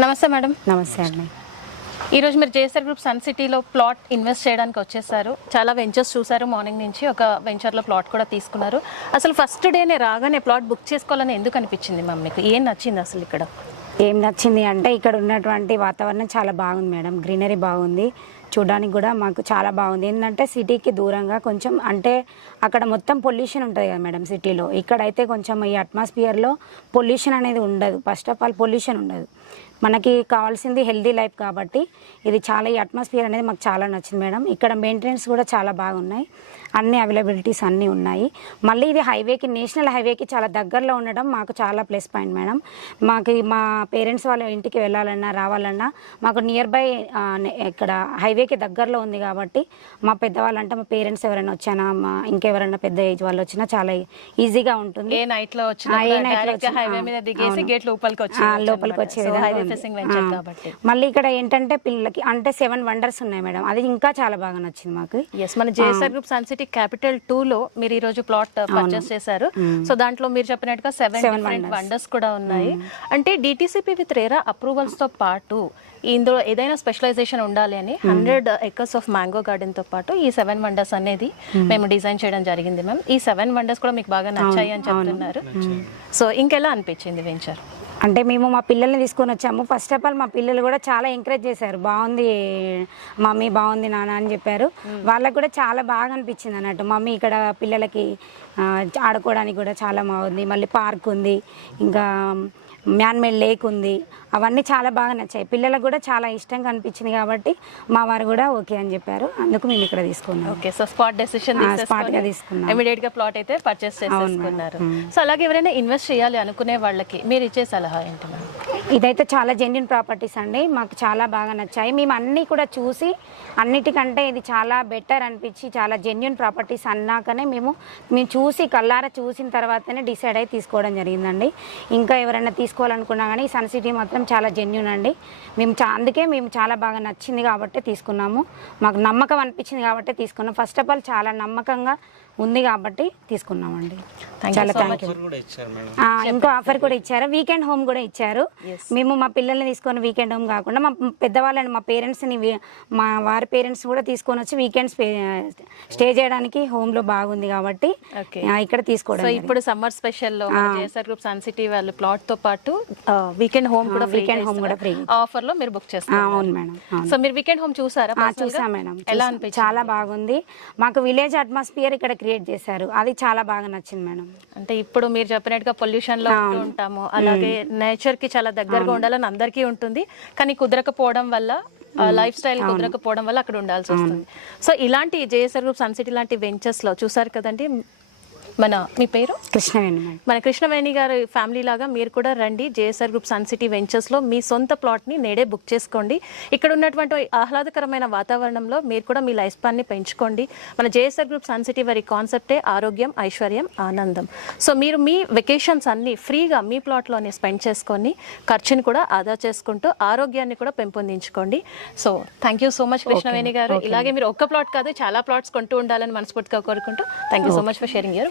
నమస్తే మేడం. నమస్తే అండి. ఈరోజు మీరు జేఎస్ఆర్ గ్రూప్ సన్ సిటీలో ప్లాట్ ఇన్వెస్ట్ చేయడానికి వచ్చేసారు. చాలా వెంచర్స్ చూసారు, మార్నింగ్ నుంచి ఒక వెంచర్లో ప్లాట్ కూడా తీసుకున్నారు. అసలు ఫస్ట్ డేనే రాగానే ప్లాట్ బుక్ చేసుకోవాలని ఎందుకు అనిపించింది మ్యామ్? మీకు ఏం నచ్చింది అసలు ఇక్కడ? ఏం నచ్చింది అంటే ఇక్కడ ఉన్నటువంటి వాతావరణం చాలా బాగుంది మేడం. గ్రీనరీ బాగుంది, చూడడానికి కూడా మాకు చాలా బాగుంది. ఏంటంటే సిటీకి దూరంగా కొంచెం, అంటే అక్కడ మొత్తం పొల్యూషన్ ఉంటుంది కదా మేడం సిటీలో. ఇక్కడైతే కొంచెం ఈ అట్మాస్ఫియర్లో పొల్యూషన్ అనేది ఉండదు. ఫస్ట్ ఆఫ్ ఆల్ పొల్యూషన్ ఉండదు. మనకి కావాల్సింది హెల్దీ లైఫ్ కాబట్టి ఇది చాలా, ఈ అట్మాస్ఫియర్ అనేది మాకు చాలా నచ్చింది మేడం. ఇక్కడ మెయింటెనెన్స్ కూడా చాలా బాగున్నాయి, అన్ని అవైలబిలిటీస్ అన్నీ ఉన్నాయి. మళ్ళీ ఇది హైవేకి, నేషనల్ హైవేకి చాలా దగ్గరలో ఉండడం మాకు చాలా ప్లస్ పాయింట్ మేడం. మాకు మా పేరెంట్స్ వాళ్ళ ఇంటికి వెళ్ళాలన్నా రావాలన్నా మాకు నియర్ బై ఇక్కడ హైవేకి దగ్గరలో ఉంది కాబట్టి మా పెద్దవాళ్ళు, అంటే మా పేరెంట్స్ ఎవరైనా వచ్చినా, మా ఇంకెవరైనా పెద్ద ఏజ్ వాళ్ళు వచ్చినా చాలా ఈజీగా ఉంటుంది. లోపలికి వచ్చే మళ్ళీ ఇక్కడ ఏంటంటే పిల్లలకి అంటే 7 వండర్స్ ఉన్నాయి మేడం. అది ఇంకా చాలా బాగా నచ్చింది మాకు. మన JSR group Sun City capital 2 లో మీరు ఈ రోజు ప్లాట్ పర్చేస్ చేశారు. సో దాంట్లో మీరు చెప్పినట్టుగా 7 వండర్స్ కూడా ఉన్నాయి. అంటే డిటిసిపి విత్ రేరా అప్రూవల్స్ తో పాటు ఇందులో ఏదైనా స్పెషలైజేషన్ ఉండాలి అని 100 acres ఆఫ్ మ్యాంగో గార్డెన్ తో పాటు ఈ 7 వండర్స్ అనేది మేము డిజైన్ చేయడం జరిగింది మ్యామ్. ఈ 7 వండర్స్ కూడా మీకు బాగా నచ్చాయి అని చెప్తున్నారు. సో ఇంకెలా అనిపించింది వెంచర్? అంటే మేము మా పిల్లల్ని తీసుకొని వచ్చాము. ఫస్ట్ ఆఫ్ ఆల్ మా పిల్లలు కూడా చాలా ఎంకరేజ్ చేశారు. బాగుంది మమ్మీ, బాగుంది నాన్న అని చెప్పారు. వాళ్ళకు కూడా చాలా బాగా అనిపించింది అన్నట్టు. మమ్మీ ఇక్కడ పిల్లలకి ఆడుకోవడానికి కూడా చాలా బాగుంది. మళ్ళీ పార్క్ ఉంది, ఇంకా మ్యాన్మేడ్ లేక్ ఉంది. అవన్నీ చాలా బాగా నచ్చాయి. పిల్లలకు కూడా చాలా ఇష్టంగా అనిపించింది కాబట్టి మా వారు కూడా ఓకే అని చెప్పారు. అందుకు మేము ఇక్కడ తీసుకున్నాం. ఓకే, సో స్పాట్ డెసిషన్ తీసుకున్నాం, ఇమిడియట్ గా ప్లాట్ అయితే పర్చేస్ చేసేసుకున్నారు. సో అలాగే ఎవరైనా ఇన్వెస్ట్ చేయాలి అనుకునే వాళ్ళకి మీరు ఇచ్చే సలహా ఏంటి? ఇదైతే చాలా జెన్యూన్ ప్రాపర్టీస్ అండి, మాకు చాలా బాగా నచ్చాయి. మేము అన్నీ కూడా చూసి, అన్నిటికంటే ఇది చాలా బెటర్ అనిపించి, చాలా జెన్యూన్ ప్రాపర్టీస్ అన్నాకనే మేము చూసి, కళ్ళారా చూసిన తర్వాతనే డిసైడ్ అయ్యి తీసుకోవడం జరిగిందండి. ఇంకా ఎవరైనా తీసుకోవాలనుకున్నా కానీ సన్ సిటీ మాత్రం చాలా జెన్యూన్ అండి. మేము అందుకే మేము చాలా బాగా నచ్చింది కాబట్టి తీసుకున్నాము. మాకు నమ్మకం అనిపించింది కాబట్టి తీసుకున్నాం. ఫస్ట్ ఆఫ్ ఆల్ చాలా నమ్మకంగా ఉంది కాబట్టి తీసుకున్నామండి. చాలా థ్యాంక్ యూ. ఇంకో ఆఫర్ కూడా ఇచ్చారు, వీకెండ్ హోమ్ కూడా ఇచ్చారు. మేము మా పిల్లల్ని తీసుకొని వీకెండ్ హోమ్ కాకుండా మా పెద్దవాళ్ళని, మా పేరెంట్స్ని, మా వారి పేరెంట్స్ కూడా తీసుకొని వచ్చి వీకెండ్స్ స్టే చేయడానికి హోమ్ లో బాగుంది కాబట్టి ఇక్కడ తీసుకోవడం. ఇప్పుడు సమ్మర్ స్పెషల్ లో జేఎస్ఆర్ గ్రూప్ సన్ సిటీ వాళ్ళు ప్లాట్ తో పాటు వీకెండ్ హోమ్ కూడా ఫ్రీ ఆఫర్ లో మీరు బుక్ చేస్తారు. అవును మేడం. సో మీరు వీకెండ్ హోమ్ చూసారా? చూసా మేడం. ఎలా అనిపించింది? చాలా బాగుంది. మాకు విలేజ్ అట్మాస్ఫియర్ ఇక్కడ క్రియేట్ చేశారు, అది చాలా బాగా నచ్చింది మేడం. అంటే ఇప్పుడు మీరు చెప్పినట్టుగా పొల్యూషన్ లో ఉంటాము, అలాగే నేచర్ కి చాలా దగ్గరగా ఉండాలని అందరికీ ఉంటుంది. కానీ కుదరకపోవడం వల్ల, లైఫ్ స్టైల్ కుదరకపోవడం వల్ల అక్కడ ఉండాల్సి వస్తుంది. సో ఇలాంటి జేఎస్ఆర్ గ్రూప్ సన్ సిటీ లాంటి వెంచర్స్ లో చూసారు కదండి. మీ పేరు? కృష్ణవేణి. మన కృష్ణవేణి గారి ఫ్యామిలీ లాగా మీరు కూడా రండి. JSR group Sun City ventures లో మీ సొంత ప్లాట్ ని నేడే బుక్ చేసుకోండి. ఇక్కడ ఉన్నటువంటి ఆహ్లాదకరమైన వాతావరణంలో మీరు కూడా మీ లైఫ్ స్పాన్ ని పెంచుకోండి. మన జేఎస్ఆర్ గ్రూప్ సన్ సిటీ వారి కాన్సెప్టే ఆరోగ్యం, ఐశ్వర్యం, ఆనందం. సో మీరు మీ వెకేషన్స్ అన్ని ఫ్రీగా మీ ప్లాట్ లోనే స్పెండ్ చేసుకొని ఖర్చుని కూడా ఆదా చేసుకుంటూ ఆరోగ్యాన్ని కూడా పెంపొందించుకోండి. So thank you so much Krishnaveni గారు. ఇలాగే మీరు ఒక్క ప్లాట్ కాదు, చాలా ప్లాట్స్ కొంటూ ఉండాలని మనస్ఫూర్తిగా కోరుకుంటూ thank you so much for sharing your